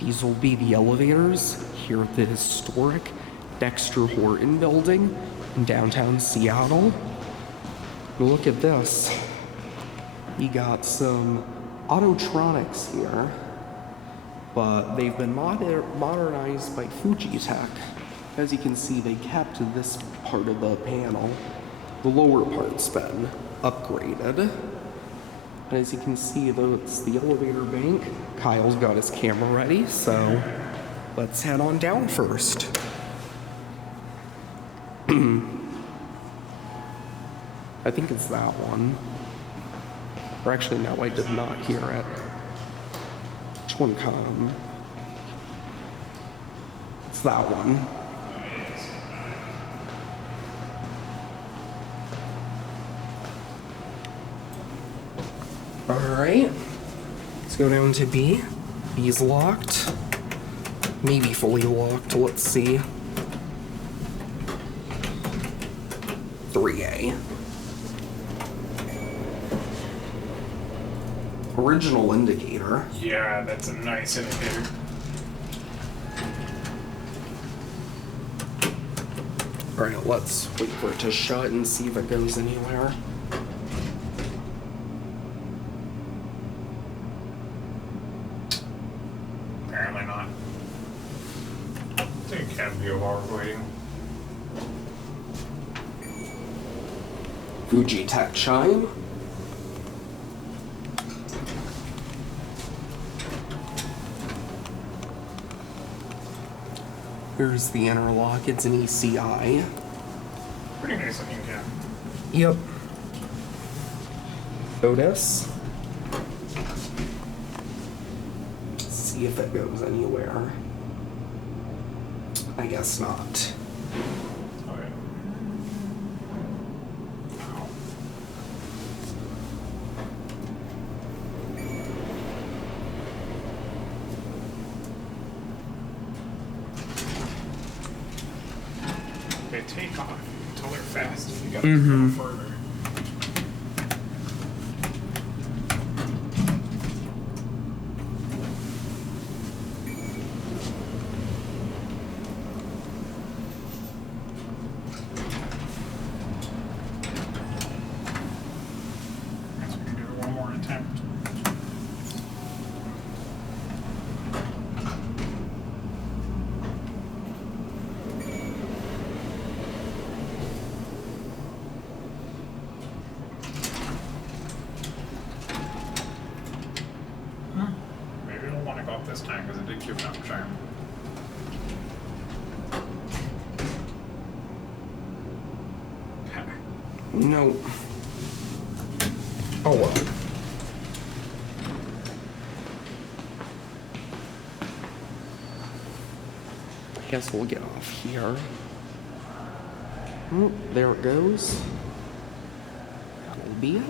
These will be the elevators here at the historic Dexter Horton building in downtown Seattle. Look at this. We got some Autotronics here, but they've been modernized by Fujitec. As you can see, they kept this part of the panel. The lower part's been upgraded. And as you can see, it's the elevator bank. Kyle's got his camera ready, so let's head on down first. I think it's that one. Or actually, no, I did not hear it. Which one come? It's that one. Alright. Let's go down to B. B's locked. Maybe fully locked. Let's see. 3A. Original indicator. Yeah, that's a nice indicator. Alright, let's wait for it to shut and see if it goes anywhere. Apparently not. I think it can be a while waiting. Fujitec chime. Here's the interlock. It's an ECI. Pretty nice looking cam. Yep. Otis. Let's see if it goes anywhere. I guess not. Oh, yeah. Ow. They take off until they're fast. You gotta go further. Guess we can do it one more attempt. Maybe it'll want to go up this time because it did give enough charm. No. Oh well. I guess we'll get off here. Oh, there it goes. That'll be it.